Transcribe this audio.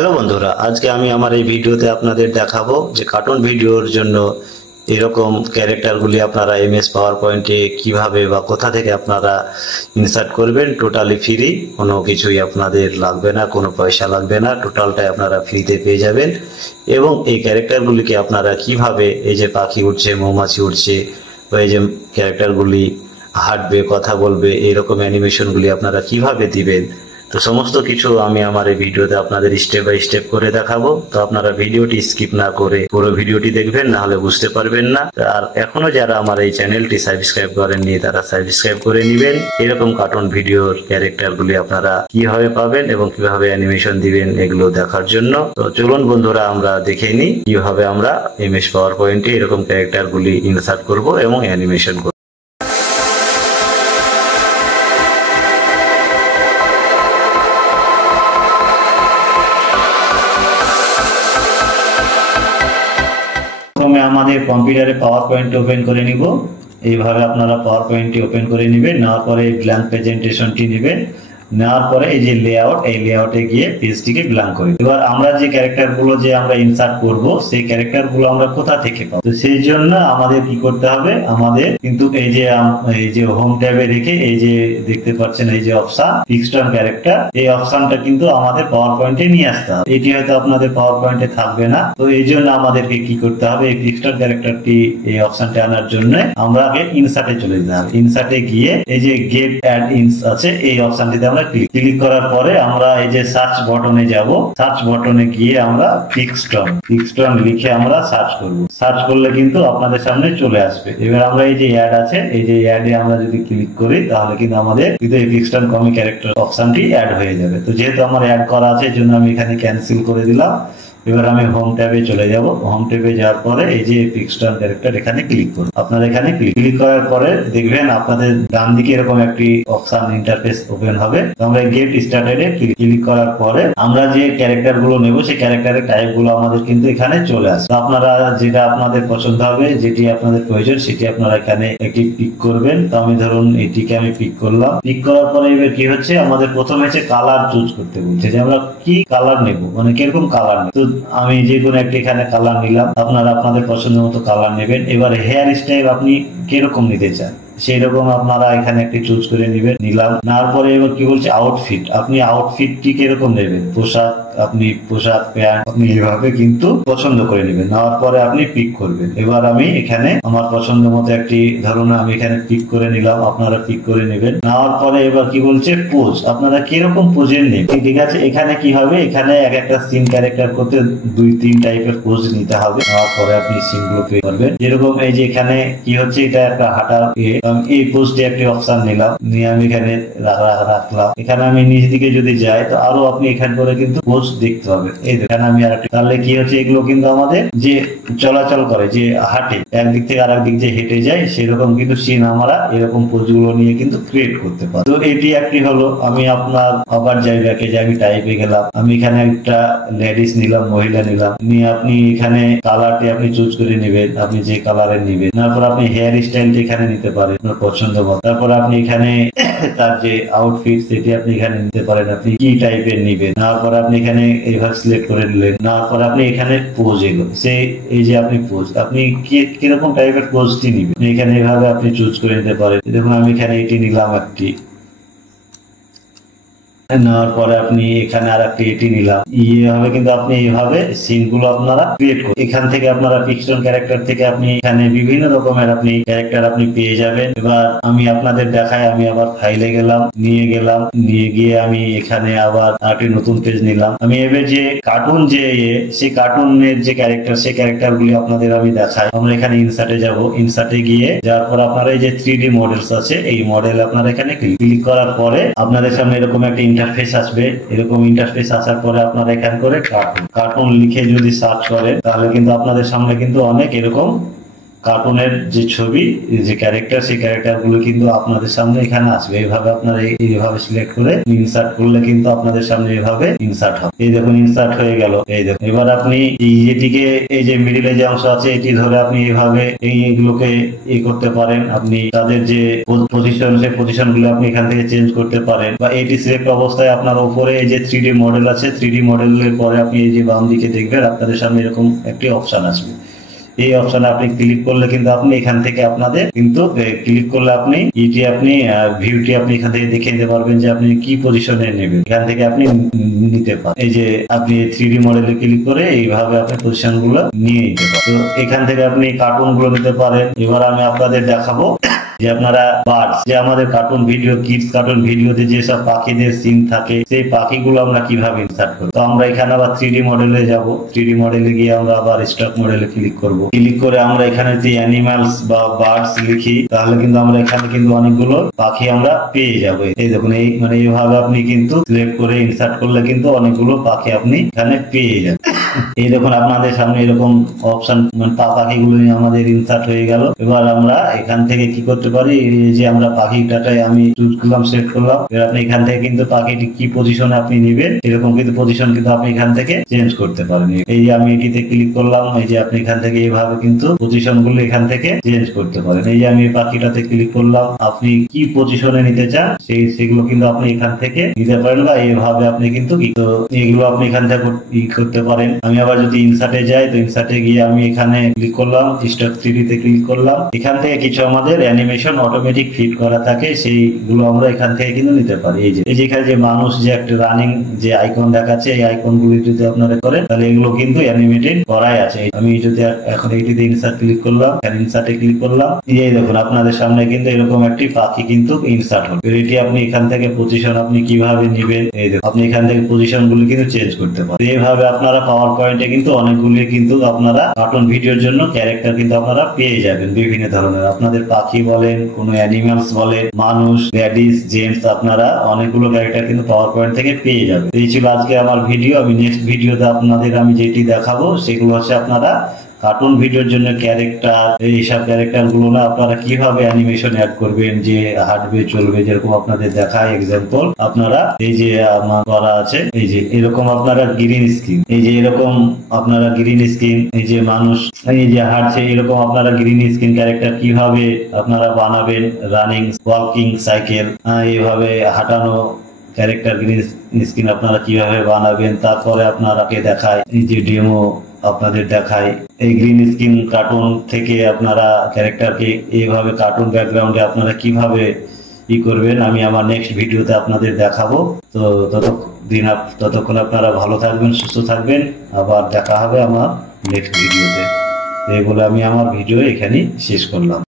Hello বন্ধুরা, আজকে আমি আমার এই ভিডিওতে আপনাদের দেখাবো যে কার্টুন ভিডিওর জন্য এরকম ক্যারেক্টারগুলি আপনারা এমএস পাওয়ার পয়েন্টে কিভাবে বা কোথা থেকে আপনারা ইনসার্ট করবেন। টোটালি ফ্রি, কোনো কিছুই আপনাদের লাগবে না, কোনো পয়সা লাগবে না, টোটালটাই আপনারা ফ্রিতে পেয়ে যাবেন। এবং এই ক্যারেক্টারগুলিকে আপনারা কিভাবে, এই যে পাখি উঠছে, মৌমাছি উঠছে, বা এই যে ক্যারেক্টারগুলি হাঁটবে, কথা বলবে, এইরকম অ্যানিমেশনগুলি আপনারা কিভাবে দিবেন, তো সমস্ত কিছু আমি আমার এই ভিডিওতে আপনাদের স্টেপ বাই স্টেপ করে দেখাবো। তো আপনারা ভিডিওটি স্কিপ না করে পুরো ভিডিওটি দেখবেন, না হলে বুঝতে পারবেন না। আর এখনো যারা আমার এই চ্যানেলটি সাবস্ক্রাইব করেননি তারা সাবস্ক্রাইব করে নেবেন। এরকম কার্টুন ভিডিওর ক্যারেক্টারগুলি আপনারা কিভাবে পাবেন এবং কিভাবে অ্যানিমেশন দিবেন এগুলো দেখার জন্য। তো চলুন বন্ধুরা, আমরা দেখে নিই কিভাবে আমরা এমএস পাওয়ার পয়েন্টে এরকম ক্যারেক্টারগুলি ইনসার্ট করব এবং অ্যানিমেশন করব। প্রথমে আমাদের কম্পিউটারে পাওয়ার পয়েন্ট ওপেন করে নিব। এইভাবে আপনারা পাওয়ার পয়েন্টটি ওপেন করে নেবেন। নেওয়ার পরে ব্ল্যাঙ্ক প্রেজেন্টেশনটি নেবেন। নেওয়ার পরে এই যে লেআউট, এই লেআউটে গিয়ে পেজটিকে ব্ল্যাঙ্ক করে। এবার আমরা যে ক্যারেক্টারগুলো যে আমরা ইনসার্ট করব, সেই ক্যারেক্টারগুলো আমরা কোথা থেকে পাবো? তো সেই জন্য আমাদের কি করতে হবে, আমাদের কিন্তু এই যে হোম ট্যাবে রেখে এই যে দেখতে পাচ্ছেন এই যে অপশন ফিক্সড টার্ম ক্যারেক্টার, এই অপশনটা কিন্তু আমাদের পাওয়ার পয়েন্টে নিয়ে আসতে হবে। এটি হয়তো আপনাদের পাওয়ার পয়েন্টে থাকবে না, তো এই জন্য আমাদেরকে কি করতে হবে, এই ফিক্সড টার্ম ক্যারেক্টারটি এই অপশনটা আনার জন্য আমরা আগে ইনসার্টে চলে যেতে হবে। ইনসার্টে গিয়ে এই যে গেট অ্যাড ইনস আছে, এই অপশনটিতে আমরা ক্লিক করার পরে আমরা এই যে সার্চ বটনে যাব। সার্চ বটনে গিয়ে আমরা ফিক্সড টার্ম লিখে আমরা সার্চ করব। সার্চ করলে কিন্তু আপনাদের সামনে চলে আসবে। এবার আমরা এই যে অ্যাড আছে, এই যে অ্যাডে আমরা যদি ক্লিক করি তাহলে কিন্তু আমাদের কিন্তু এই ফিক্সড টার্ম কমিক ক্যারেক্টার অপশনটি অ্যাড হয়ে যাবে। তো যেহেতু আমার অ্যাড করা আছে, এই জন্য আমি এখানে ক্যান্সেল করে দিলাম। এবার আমি হোম ট্যাবে চলে যাব। হোম ট্যাবে যাওয়ার পরে এই যে ফিক্সড টার্ম ক্যারেক্টার এখানে ক্লিক করুন। আপনারা এখানে ক্লিক করার পরে দেখবেন আপনাদের ডান দিকে এরকম একটি অপশন ইন্টারফেস ওপেন হবে। তো আমরা গেট স্টার্টেড এ ক্লিক করার পরে আমরা যে ক্যারেক্টার গুলো নেব, সেই ক্যারেক্টারের টাইপ গুলো আমাদের কিন্তু এখানে চলে আসবে। আপনারা যেটা আপনাদের পছন্দ হবে, যেটি আপনাদের প্রয়োজন, সেটি আপনারা এখানে একটি পিক করবেন। তো আমি ধরুন এটিকে আমি পিক করলাম। পিক করার পরে এবার কি হচ্ছে, আমাদের প্রথমে হচ্ছে কালার চুজ করতে বলছে যে আমরা কি কালার নেব, মানে কিরকম কালার নেব। তো আমি যে কোনো একটি এখানে কালার নিলাম, আপনারা আপনাদের পছন্দ মতো কালার নেবেন। এবার হেয়ার স্টাইল আপনি কিরকম নিতে চান সেই রকম আপনারা এখানে একটি চুজ করে নেবেন। নেওয়ার পরে এবার কি বলছে, আউটফিট, আপনি আউটফিটটি কিরকম নেবেন, পোশাক, আপনি পোশাক প্যান্ট আপনি এইভাবে কিন্তু পছন্দ করে নেবেন। নেওয়ার পরে আপনি পিক করবেন। এবার আমি এখানে আমার পছন্দ মতো একটি ধরুন আমি এখানে পিক করে নিলাম, আপনারা পিক করে নেবেন। নেওয়ার পরে এবার কি বলছে, পোজ, আপনারা কিরকম পোজের নেবেন। ঠিক আছে, এখানে কি হবে, এখানে এক একটা সিন ক্যারেক্টার করতে 2-3 টাইপের পোজ নিতে হবে। নেওয়ার পরে আপনি সিনগুলো পে করবেন। যেরকম এই যে এখানে কি হচ্ছে, এটা একটা হাঁটার এই পোস্টে একটি অপশন নিলাম, নিয়ে আমি এখানে রাখলাম। এখানে আমি নিচ দিকে যদি যাই তো আরো আপনি এখান করে কিন্তু পোস্ট দেখতে হবে। এই এখানে আমি আর তাহলে কি হচ্ছে, এগুলো কিন্তু আমাদের যে চলাচল করে, যে হাঁটে একদিক থেকে আরেক দিক যে হেঁটে যায়, সেরকম কিন্তু সিন আমরা এরকম পোস্ট গুলো নিয়ে কিন্তু ক্রিয়েট করতে পারি। তো এটি একটি হলো। আমি আপনার আবার জায়গাকে যে আমি টাইপে গেলাম, আমি এখানে একটা লেডিস নিলাম, মহিলা নিলাম, নিয়ে আপনি এখানে কালারটি আপনি চুজ করে নেবেন, আপনি যে কালারের নেবেন। তারপর আপনি হেয়ার স্টাইলটি এখানে নিতে পারেন আপনার পছন্দ মতো। তারপর আপনি এখানে তার যে আউটফিট সেটি আপনি এখানে নিতে পারেন, আপনি কি টাইপের নিবেন। তারপর আপনি এখানে এইভাবে সিলেক্ট করে নিলেন। তারপর আপনি এখানে পোজ, এগুলো এই যে আপনি পোজ, আপনি কিরকম টাইপের পোজটি নিবেন এখানে এইভাবে আপনি চুজ করে নিতে পারেন। দেখুন আমি এখানে এটি নিলাম একটি। নেওয়ার পরে আপনি এখানে আর একটা এটি নিলাম। এইভাবে কিন্তু আপনি এইভাবে সিন গুলো আপনারা ক্রিয়েট করুন। এখান থেকে আপনারা ফিক্সড ক্যারেক্টার থেকে আপনি এখানে বিভিন্ন রকমের আপনি ক্যারেক্টার আপনি পেয়ে যাবেন। এবার আমি আপনাদের দেখাই, আমি আবার ফাইলে গেলাম, নিয়ে গিয়ে আমি এখানে আবার আরেকটি নতুন পেজ নিলাম। আমি এবার যে কার্টুন সেই কার্টুনের যে ক্যারেক্টার, সেই ক্যারেক্টার গুলি আপনাদের আমি দেখাই। আমরা এখানে ইনসার্টে যাব। ইনসার্টে গিয়ে যাওয়ার পর আপনারা এই যে 3D মডেলস আছে, এই মডেল আপনারা এখানে ক্লিক করার পরে আপনাদের সামনে এরকম একটা ইন্টারফেস আসবে। এরকম ইন্টারফেস আসার পরে আপনারা এখান করে কার্টুন লিখে যদি সার্চ করেন তাহলে কিন্তু আপনাদের সামনে কিন্তু অনেক এরকম কার্টুনের যে ছবি, যে ক্যারেক্টার, সেই ক্যারেক্টারগুলো কিন্তু আপনাদের সামনে এখানে আসবে। এইভাবে আপনারা এইভাবে সিলেক্ট করে ইনসার্ট করলে কিন্তু আপনাদের সামনে এইভাবে ইনসার্ট হবে। এই দেখুন ইনসার্ট হয়ে গেল। এই দেখুন এবার আপনি এই যেটিকে, এই যে মিডিলে যে অংশ আছে এটি ধরে আপনি এইভাবে এইগুলোকে করতে পারেন। আপনি তাদের যে পজিশন, সেই পজিশন গুলো আপনি এখান থেকে চেঞ্জ করতে পারেন। বা এটি সিলেক্ট অবস্থায় আপনার উপরে এই যে 3D মডেল আছে, 3D মডেলের পরে আপনি এই যে বাম দিকে দেখবেন আপনাদের সামনে এরকম একটি অপশন আসবে। এই অপশনে আপনি ক্লিক করলে কিন্তু আপনি এখান থেকে আপনাদের কিন্তু ক্লিক করলে আপনি ভিউটি আপনি এখান থেকে দেখে নিতে পারবেন যে আপনি কি পজিশনে নেবেন। এখান থেকে আপনি নিতে পারেন। এই যে আপনি 3D মডেলে ক্লিক করে এইভাবে আপনি পজিশন গুলো নিয়ে নিতে পারেন। তো এখান থেকে আপনি কার্টুন গুলো নিতে পারেন। এবার আমি আপনাদের দেখাবো যে আপনারা বার্ডস, যে আমাদের কার্টুন ভিডিও, কিডস কার্টুন ভিডিওতে যেসব পাখিদের সিন থাকে, সেই পাখিগুলো আমরা কিভাবে ইনসার্ট করব। তো আমরা এখানে আবার 3D মডেলে যাব। 3D মডেলে গিয়ে আমরা আবার স্টক মডেলে ক্লিক করব। ক্লিক করে আমরা এখানে যে অ্যানিমালস বা বার্ডস লিখি, তাহলে কিন্তু আমরা এখানে কিন্তু অনেকগুলো পাখি আমরা পেয়ে যাবো। এই দেখুন এইভাবে আপনি কিন্তু সিলেক্ট করে ইনসার্ট করলে কিন্তু অনেকগুলো পাখি আপনি এখানে পেয়ে যাবেন। এই দেখুন আপনাদের সামনে এরকম অপশন, পাখিগুলো আমাদের ইনসার্ট হয়ে গেল। এবার আমরা এখান থেকে কি করতে পারি, এই যে আমরা পাখিটাটাই আমি চুজ করলাম, সিলেক্ট করলাম। এবার আপনি এখান থেকে কিন্তু পাখিটি কি পজিশনে আপনি নেবেন, এরকম কিন্তু পজিশন কিন্তু আপনি এখান থেকে চেঞ্জ করতে পারেন। এই যে আমি এটিতে ক্লিক করলাম, এই যে আপনি এখান থেকে এইভাবে কিন্তু পজিশন গুলো এখান থেকে চেঞ্জ করতে পারেন। এই যে আমি পাখিটাতে ক্লিক করলাম, আপনি কি পজিশনে নিতে চান সেগুলো কিন্তু আপনি এখান থেকে নিতে পারেন। বা এইভাবে আপনি কিন্তু এগুলো আপনি এখান থেকে করতে পারেন। আমি আবার যদি ইনসার্টে যাই, তো ইনসার্টে গিয়ে আমি এখানে ক্লিক করলাম, স্টক 3D তে ক্লিক করলাম। এখান থেকে কিছু আমাদের অ্যানিমেশন অটোমেটিক ফিট করা থাকে, সেইগুলো আমরা এখান থেকে কিন্তু নিতে পারি। এই যে এখানে যে মানুষ যে একটা রানিং যে আইকন দেখাচ্ছে, এই আইকন গুলি যদি আপনারা করেন তাহলে এগুলো কিন্তু অ্যানিমেটেড করাই আছে। আমি যদি এখন এইটিতে ইনসার্ট ক্লিক করলাম, ইনসার্টে ক্লিক করলাম, এই দেখুন আপনাদের সামনে কিন্তু এরকম একটি পাখি কিন্তু ইনসার্ট হবে। এটি আপনি এখান থেকে পজিশন আপনি কিভাবে নেবেন, এই দেখুন আপনি এখান থেকে পজিশন গুলি কিন্তু চেঞ্জ করতে পারেন। এইভাবে আপনারা পাওয়ার পয়েন্টে কিন্তু অনেকগুলি কিন্তু আপনারা কার্টুন ভিডিওর জন্য ক্যারেক্টার কিন্তু আপনারা পেয়ে যাবেন বিভিন্ন ধরনের। আপনাদের পাখি বলেন, কোনো অ্যানিমালস বলেন, মানুষ, লেডিস, জেন্টস, আপনারা অনেকগুলো ক্যারেক্টার কিন্তু পাওয়ার পয়েন্ট থেকে পেয়ে যাবেন। এই ছিল আজকে আমার ভিডিও। আমি নেক্সট ভিডিওতে আপনাদের আমি যেটি দেখাবো সেগুলো হচ্ছে আপনারা কার্টুন ভিডিওর জন্য ক্যারেক্টার, এইসব ক্যারেক্টার গুলো না আপনারা কিভাবে অ্যানিমেশন অ্যাড করবেন, যে হাঁটবে চলবে, যেরকম আপনাদের দেখায় এক্সাম্পল। আপনারা এই যে আমার করা আছে, এই যে এরকম আপনারা গ্রিন স্ক্রিন, এই যে এরকম আপনারা গ্রিন স্ক্রিন, এই যে মানুষ এই যে হাঁটছে, এরকম আপনারা গ্রিন স্ক্রিন ক্যারেক্টার কিভাবে আপনারা বানাবেন। রানিং, ওয়াকিং, সাইকেল, এইভাবে হাঁটানো ক্যারেক্টার গ্রিন স্ক্রিন আপনারা কিভাবে বানাবেন। তারপরে আপনারাকে দেখায় এই যে ডেমো আপনাদের দেখায়, এই গ্রিন স্ক্রিন কার্টুন থেকে আপনারা ক্যারেক্টারকে এইভাবে কার্টুন ব্যাকগ্রাউন্ডে আপনারা কিভাবে করবেন, আমি আমার নেক্সট ভিডিওতে আপনাদের দেখাবো। তো ততক্ষণ আপনারা ভালো থাকবেন, সুস্থ থাকবেন। আবার দেখা হবে আমার নেক্সট ভিডিওতে। এই বলে আমি আমার ভিডিও এখানেই শেষ করলাম।